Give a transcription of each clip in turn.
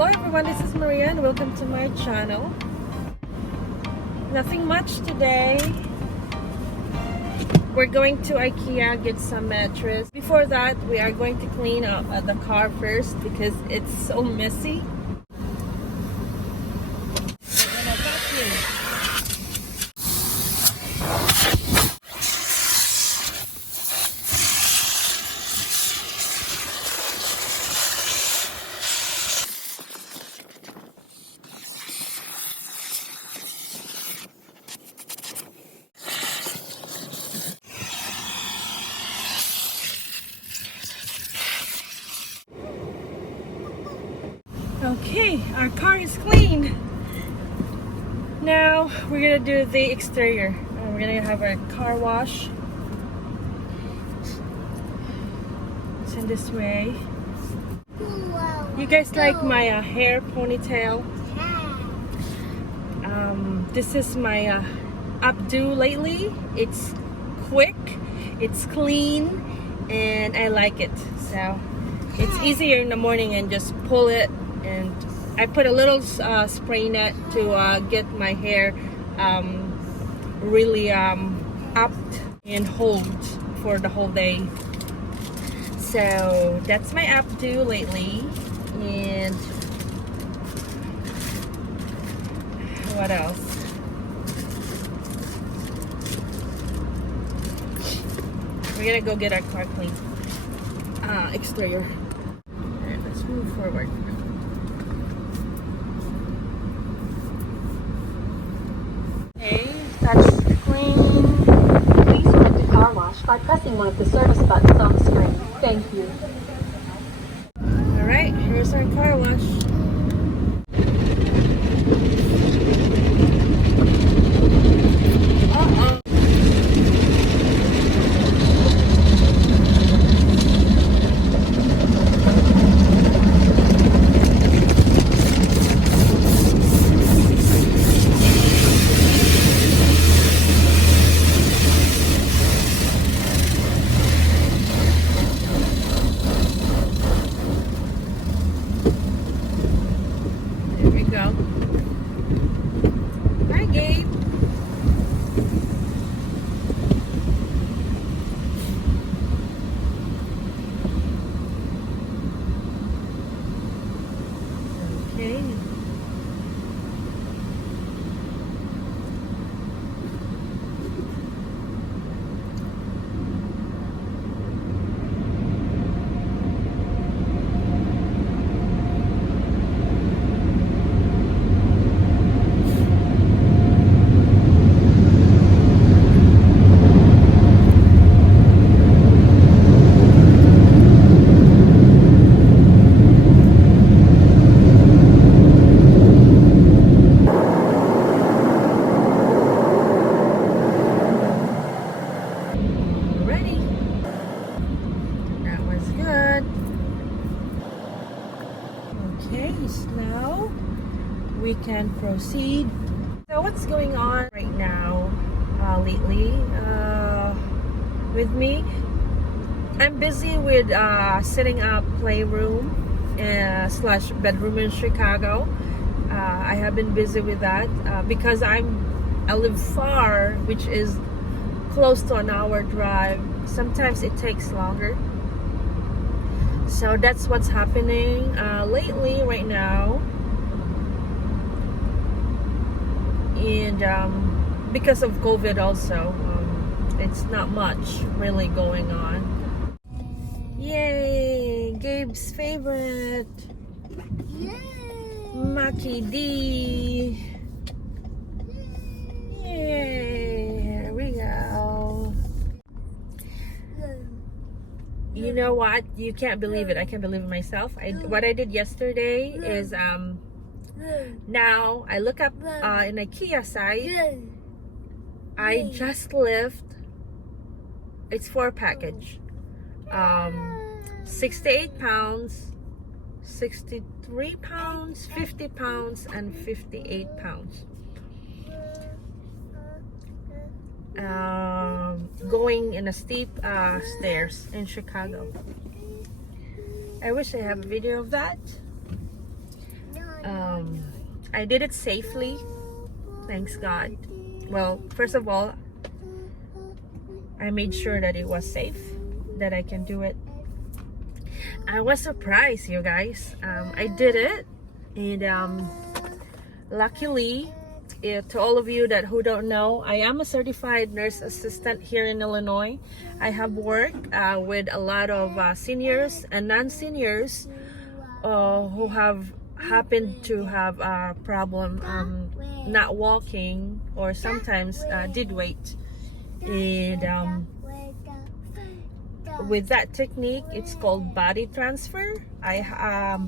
Hello everyone, this is Maria and welcome to my channel. Nothing much today. We're going to IKEA, get some mattress. Before that, we are going to clean up the car first because it's so messy. Okay, our car is clean. Now we're gonna do the exterior. We're gonna have a car wash. It's in this way. You guys like my hair ponytail? This is my updo lately. It's quick, it's clean, and I like it. So it's easier in the morning and just pull it. And I put a little spray net to get my hair really up and hold for the whole day. So that's my updo lately. And what else? We're gonna go get our car clean. Exterior. Alright, let's move forward. Okay, that's clean. Please select a car wash by pressing one of the service buttons on the screen. Thank you. Alright, here's our car wash. There we go. Hi, Gabe. Okay. Ready. That was good. Okay, so now we can proceed. So what's going on right now lately with me? I'm busy with setting up playroom slash bedroom in Chicago. I have been busy with that because I live far, which is close to an hour drive. Sometimes it takes longer. So that's what's happening lately right now. And because of COVID also, it's not much really going on. Yay! Gabe's favorite. Maki D. Yay! Here we go. You know what? You can't believe it. I can't believe it myself. What I did yesterday is now I look up an IKEA site. I just left. It's 4 package. 68 pounds, 63 pounds, 50 pounds, and 58 pounds. Going in a steep stairs in Chicago. I wish I have a video of that. I did it safely. Thanks God. Well, first of all, I made sure that it was safe, that I can do it. I was surprised, you guys. I did it, and luckily, to all of you that who don't know, I am a certified nurse assistant here in Illinois. I have worked with a lot of seniors and non-seniors who have happened to have a problem not walking, or sometimes did wait. And with that technique, it's called body transfer. I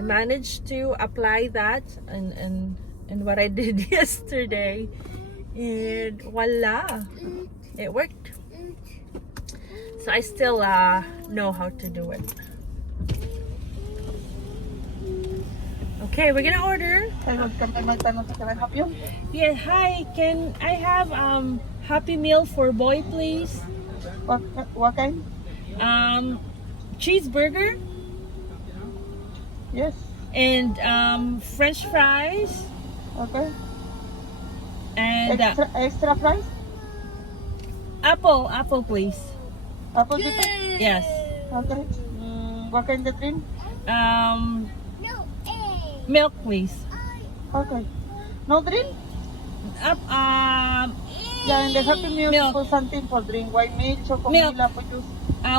managed to apply that and what I did yesterday, and voila, it worked. So I still know how to do it. Okay, we're gonna order. Can I help you? Yeah, hi. Can I have Happy Meal for boy, please? What kind? Cheeseburger Yes. and French fries Okay. and Extra fries? apple, please. Apple dip? Yes. Okay. What kind of drink? Milk, please. Okay. No drink? Up, Yeah, and the Happy Meal Milk. for something for drink. White milk, chocolate, for juice.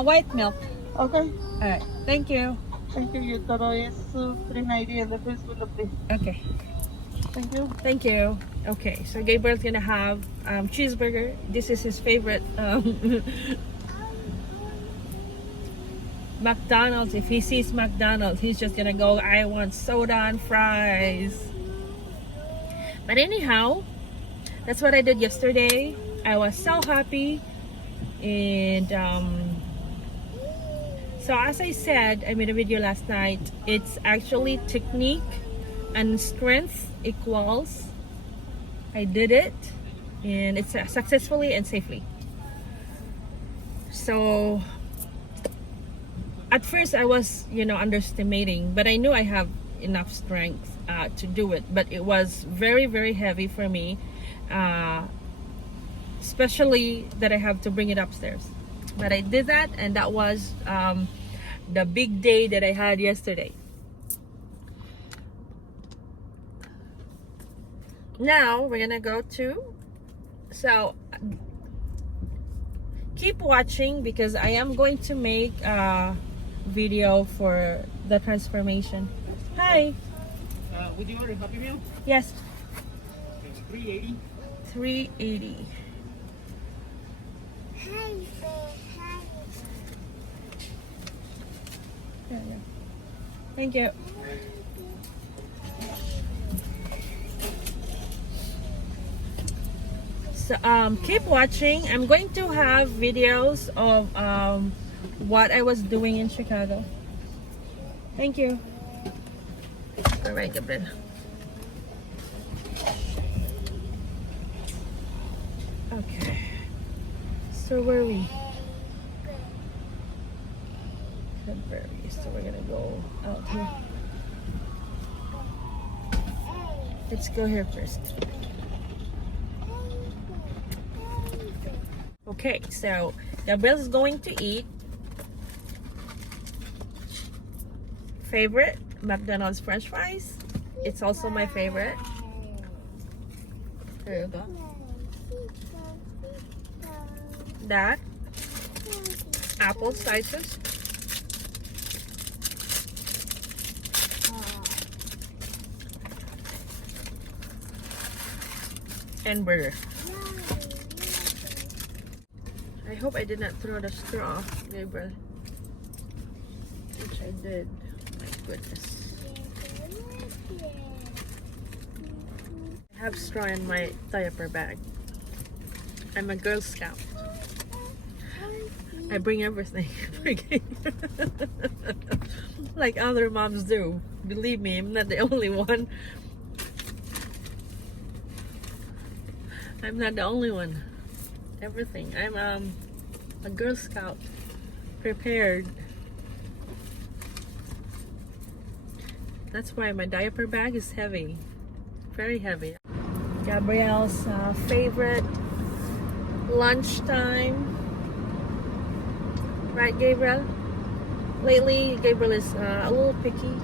white milk. Okay. All right. Thank you. Thank you. You toro es $3.90 and the first will be. Okay. Thank you. Thank you. Okay, so Gabriel's gonna have cheeseburger. This is his favorite McDonald's. If he sees McDonald's, he's just gonna go, I want soda and fries. But anyhow, that's what I did yesterday. I was so happy. And so as I said, I made a video last night. It's actually technique and strength equals. I did it, and it's successfully and safely. So at first I was, underestimating, but I knew I have enough strength to do it. But it was very, very heavy for me, especially that I have to bring it upstairs. But I did that, and that was the big day that I had yesterday. Now we're gonna go to, so keep watching, because I am going to make a video for the transformation. Hi. Would you order Happy Meal? Yes. $3.80. $3.80. Yeah. Thank you. So keep watching. I'm going to have videos of what I was doing in Chicago. Thank you. All right, Gabriel. Okay. So where are we? February. So we're gonna go out here. Let's go here first. Okay, so Gabriel is going to eat favorite McDonald's French fries. It's also my favorite. There you go. That apple slices. And burger. I hope I did not throw the straw, Gabriel. Which I did. My goodness. I have straw in my diaper bag. I'm a Girl Scout. I bring everything. Like other moms do. Believe me, I'm not the only one. I'm not the only one. Everything. I'm a Girl Scout. Prepared. That's why my diaper bag is heavy. Very heavy. Gabrielle's favorite lunchtime. Right, Gabriel? Lately, Gabriel is a little picky,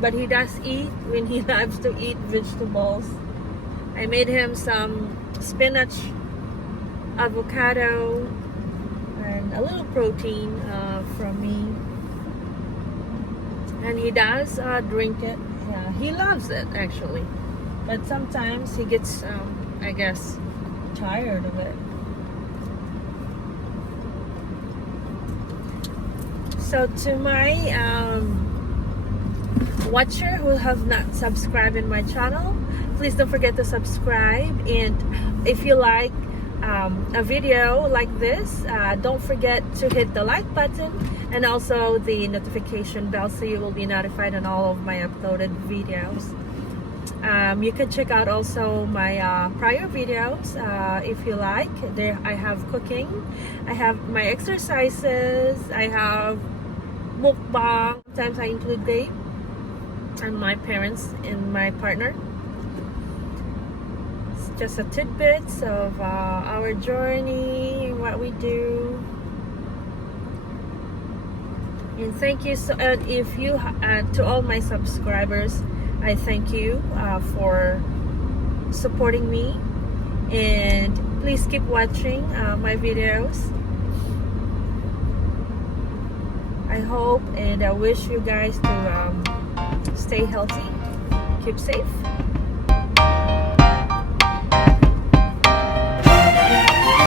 but he does eat when he loves to eat vegetables. I made him some spinach, avocado, and a little protein from me. And he does drink it. Yeah, he loves it actually. But sometimes he gets, I guess, tired of it. So to my watcher who have not subscribed in my channel, please don't forget to subscribe. And if you like a video like this, don't forget to hit the like button and also the notification bell so you will be notified on all of my uploaded videos. You can check out also my prior videos if you like. There I have cooking, I have my exercises, I have mukbang. Sometimes I include Dave and my parents and my partner. It's just a tidbits of our journey, what we do. And thank you so. If you to all my subscribers, I thank you for supporting me, and please keep watching my videos. I hope and I wish you guys to stay healthy, keep safe,